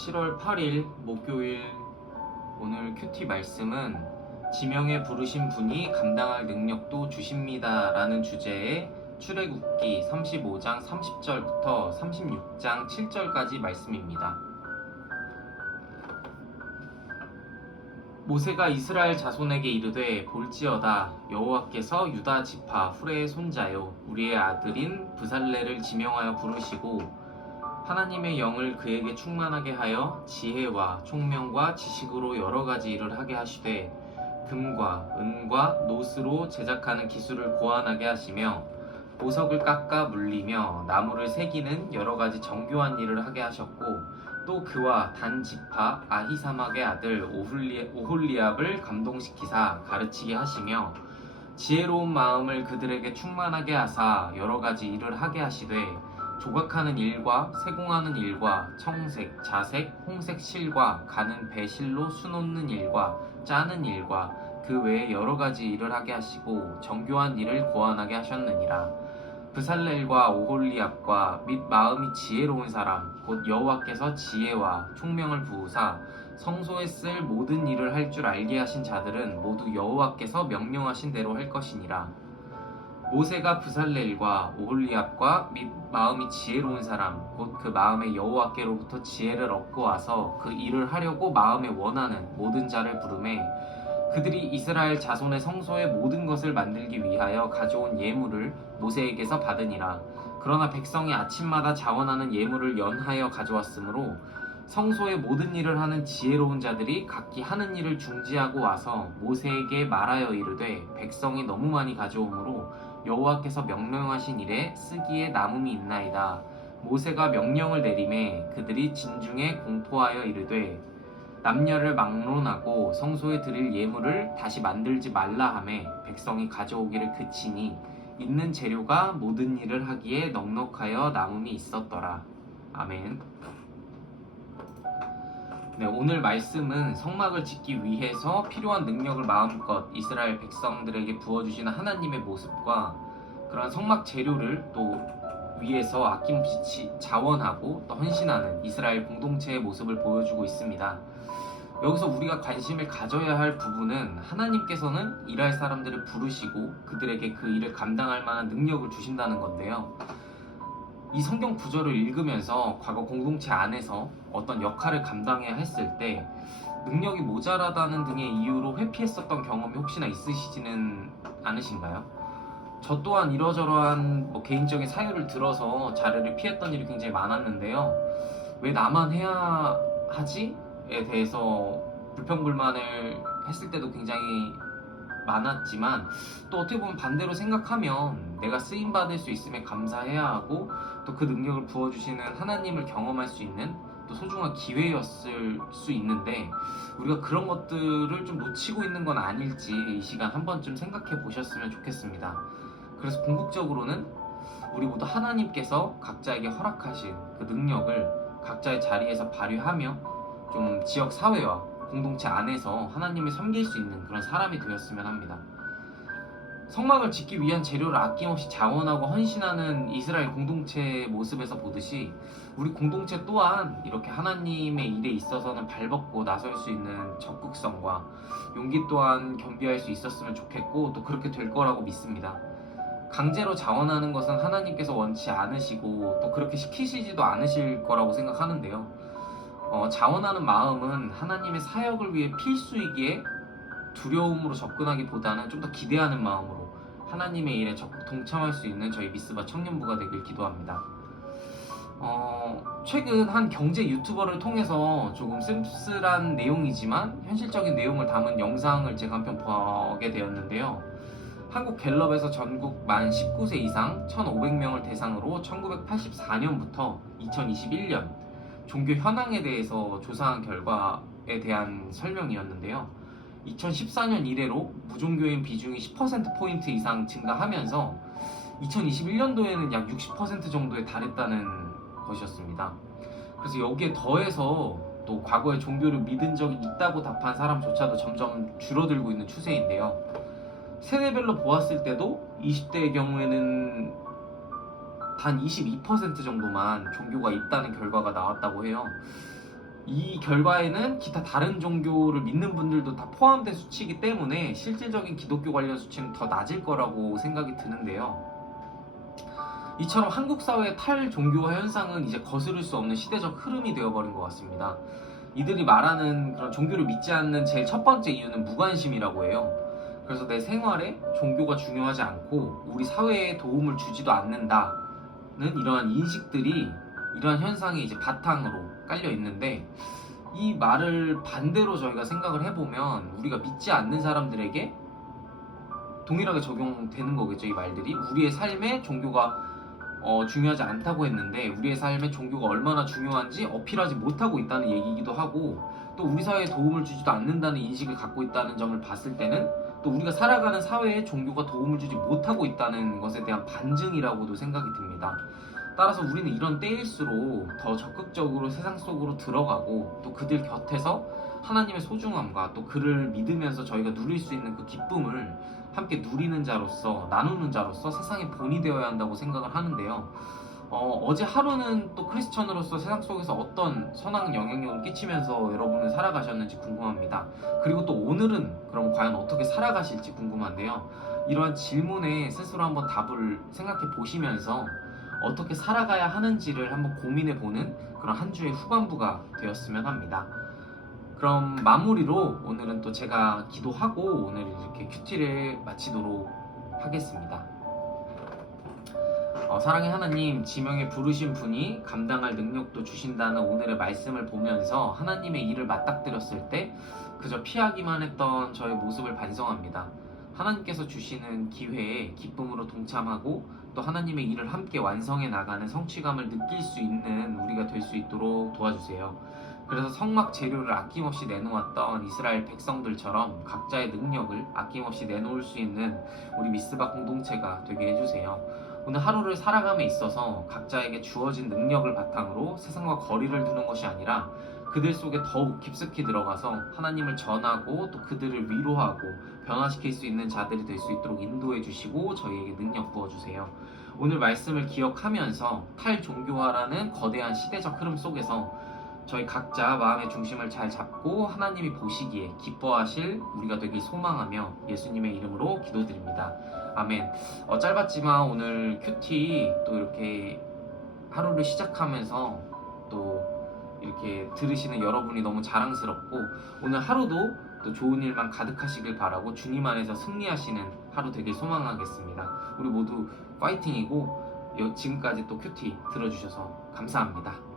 7월 8일 목요일. 오늘 큐티 말씀은 지명에 부르신 분이 감당할 능력도 주십니다 라는 주제의 출애굽기 35장 30절부터 36장 7절까지 말씀입니다. 모세가 이스라엘 자손에게 이르되 볼지어다 여호와께서 유다 지파 후레의 손자요 우리의 아들인 브살레를 지명하여 부르시고 하나님의 영을 그에게 충만하게 하여 지혜와 총명과 지식으로 여러 가지 일을 하게 하시되 금과 은과 노스로 제작하는 기술을 고안하게 하시며 보석을 깎아 물리며 나무를 새기는 여러 가지 정교한 일을 하게 하셨고 또 그와 단 지파 아히사막의 아들 오홀리압을 감동시키사 가르치게 하시며 지혜로운 마음을 그들에게 충만하게 하사 여러 가지 일을 하게 하시되 조각하는 일과 세공하는 일과 청색, 자색, 홍색 실과 가는 배실로 수놓는 일과 짜는 일과 그 외에 여러 가지 일을 하게 하시고 정교한 일을 고안하게 하셨느니라. 브살렐과 오홀리압과 및 마음이 지혜로운 사람 곧 여호와께서 지혜와 총명을 부으사 성소에 쓸 모든 일을 할 줄 알게 하신 자들은 모두 여호와께서 명령하신 대로 할 것이니라. 모세가 브살렐과 오홀리압과 및 마음이 지혜로운 사람 곧 그 마음에 여호와께로부터 지혜를 얻고 와서 그 일을 하려고 마음에 원하는 모든 자를 부르매 그들이 이스라엘 자손의 성소의 모든 것을 만들기 위하여 가져온 예물을 모세에게서 받으니라. 그러나 백성이 아침마다 자원하는 예물을 연하여 가져왔으므로 성소의 모든 일을 하는 지혜로운 자들이 각기 하는 일을 중지하고 와서 모세에게 말하여 이르되 백성이 너무 많이 가져오므로 여호와께서 명령하신 일에 쓰기에 남음이 있나이다. 모세가 명령을 내리매 그들이 진중에 공포하여 이르되 남녀를 막론하고 성소에 드릴 예물을 다시 만들지 말라 하매 백성이 가져오기를 그치니 있는 재료가 모든 일을 하기에 넉넉하여 남음이 있었더라. 아멘. 네, 오늘 말씀은 성막을 짓기 위해서 필요한 능력을 마음껏 이스라엘 백성들에게 부어주시는 하나님의 모습과 그런 성막 재료를 또 위해서 아낌없이 자원하고 또 헌신하는 이스라엘 공동체의 모습을 보여주고 있습니다. 여기서 우리가 관심을 가져야 할 부분은 하나님께서는 일할 사람들을 부르시고 그들에게 그 일을 감당할 만한 능력을 주신다는 건데요. 이 성경 구절을 읽으면서 과거 공동체 안에서 어떤 역할을 감당해야 했을 때 능력이 모자라다는 등의 이유로 회피했었던 경험이 혹시나 있으시지는 않으신가요? 저 또한 이러저러한 개인적인 사유를 들어서 자리를 피했던 일이 굉장히 많았는데요. 왜 나만 해야 하지? 에 대해서 불평불만을 했을 때도 굉장히 많았지만 또 어떻게 보면 반대로 생각하면 내가 쓰임받을 수 있음에 감사해야 하고 또 그 능력을 부어주시는 하나님을 경험할 수 있는 또 소중한 기회였을 수 있는데 우리가 그런 것들을 좀 놓치고 있는 건 아닐지 이 시간 한 번쯤 생각해 보셨으면 좋겠습니다. 그래서 궁극적으로는 우리 모두 하나님께서 각자에게 허락하신 그 능력을 각자의 자리에서 발휘하며 좀 지역 사회와 공동체 안에서 하나님을 섬길 수 있는 그런 사람이 되었으면 합니다. 성막을 짓기 위한 재료를 아낌없이 자원하고 헌신하는 이스라엘 공동체의 모습에서 보듯이 우리 공동체 또한 이렇게 하나님의 일에 있어서는 발벗고 나설 수 있는 적극성과 용기 또한 겸비할 수 있었으면 좋겠고 또 그렇게 될 거라고 믿습니다. 강제로 자원하는 것은 하나님께서 원치 않으시고 또 그렇게 시키시지도 않으실 거라고 생각하는데요. 자원하는 마음은 하나님의 사역을 위해 필수이기에 두려움으로 접근하기보다는 좀 더 기대하는 마음으로 하나님의 일에 적극 동참할 수 있는 저희 미스바 청년부가 되길 기도합니다. 최근 한 경제 유튜버를 통해서 조금 씁쓸한 내용이지만 현실적인 내용을 담은 영상을 제가 한 편 보게 되었는데요. 한국 갤럽에서 전국 만 19세 이상 1,500명을 대상으로 1984년부터 2021년 종교 현황에 대해서 조사한 결과에 대한 설명이었는데요. 2014년 이래로 무종교인 비중이 10%포인트 이상 증가하면서 2021년도에는 약 60% 정도에 달했다는 것이었습니다. 그래서 여기에 더해서 또 과거에 종교를 믿은 적이 있다고 답한 사람조차도 점점 줄어들고 있는 추세인데요. 세대별로 보았을 때도 20대의 경우에는 단 22% 정도만 종교가 있다는 결과가 나왔다고 해요. 이 결과에는 기타 다른 종교를 믿는 분들도 다 포함된 수치이기 때문에 실질적인 기독교 관련 수치는 더 낮을 거라고 생각이 드는데요. 이처럼 한국 사회의 탈종교화 현상은 이제 거스를 수 없는 시대적 흐름이 되어버린 것 같습니다. 이들이 말하는 그런 종교를 믿지 않는 제일 첫 번째 이유는 무관심이라고 해요. 그래서 내 생활에 종교가 중요하지 않고 우리 사회에 도움을 주지도 않는다는 이러한 인식들이 이러한 현상이 이제 바탕으로 깔려 있는데, 이 말을 반대로 저희가 생각을 해보면 우리가 믿지 않는 사람들에게 동일하게 적용되는 거겠죠. 이 말들이 우리의 삶에 종교가 중요하지 않다고 했는데 우리의 삶에 종교가 얼마나 중요한지 어필하지 못하고 있다는 얘기이기도 하고, 또 우리 사회에 도움을 주지도 않는다는 인식을 갖고 있다는 점을 봤을 때는 또 우리가 살아가는 사회에 종교가 도움을 주지 못하고 있다는 것에 대한 반증이라고도 생각이 듭니다. 따라서 우리는 이런 때일수록 더 적극적으로 세상 속으로 들어가고 또 그들 곁에서 하나님의 소중함과 또 그를 믿으면서 저희가 누릴 수 있는 그 기쁨을 함께 누리는 자로서, 나누는 자로서 세상의 본이 되어야 한다고 생각을 하는데요. 어제 하루는 또 크리스천으로서 세상 속에서 어떤 선한 영향력을 끼치면서 여러분은 살아가셨는지 궁금합니다. 그리고 또 오늘은 그럼 과연 어떻게 살아가실지 궁금한데요. 이러한 질문에 스스로 한번 답을 생각해 보시면서 어떻게 살아가야 하는지를 한번 고민해 보는 그런 한 주의 후반부가 되었으면 합니다. 그럼 마무리로 오늘은 또 제가 기도하고 오늘 이렇게 큐티를 마치도록 하겠습니다. 사랑의 하나님, 지명에 부르신 분이 감당할 능력도 주신다는 오늘의 말씀을 보면서 하나님의 일을 맞닥뜨렸을 때 그저 피하기만 했던 저의 모습을 반성합니다. 하나님께서 주시는 기회에 기쁨으로 동참하고 또 하나님의 일을 함께 완성해 나가는 성취감을 느낄 수 있는 우리가 될 수 있도록 도와주세요. 그래서 성막 재료를 아낌없이 내놓았던 이스라엘 백성들처럼 각자의 능력을 아낌없이 내놓을 수 있는 우리 미스바 공동체가 되게 해주세요. 오늘 하루를 살아감에 있어서 각자에게 주어진 능력을 바탕으로 세상과 거리를 두는 것이 아니라 그들 속에 더욱 깊숙이 들어가서 하나님을 전하고 또 그들을 위로하고 변화시킬 수 있는 자들이 될 수 있도록 인도해 주시고 저희에게 능력 부어주세요. 오늘 말씀을 기억하면서 탈종교화라는 거대한 시대적 흐름 속에서 저희 각자 마음의 중심을 잘 잡고 하나님이 보시기에 기뻐하실 우리가 되길 소망하며 예수님의 이름으로 기도드립니다. 아멘. 짧았지만 오늘 큐티 또 이렇게 하루를 시작하면서 또 이렇게 들으시는 여러분이 너무 자랑스럽고 오늘 하루도 또 좋은 일만 가득하시길 바라고 주님 안에서 승리하시는 하루 되길 소망하겠습니다. 우리 모두 파이팅이고 지금까지 또 큐티 들어주셔서 감사합니다.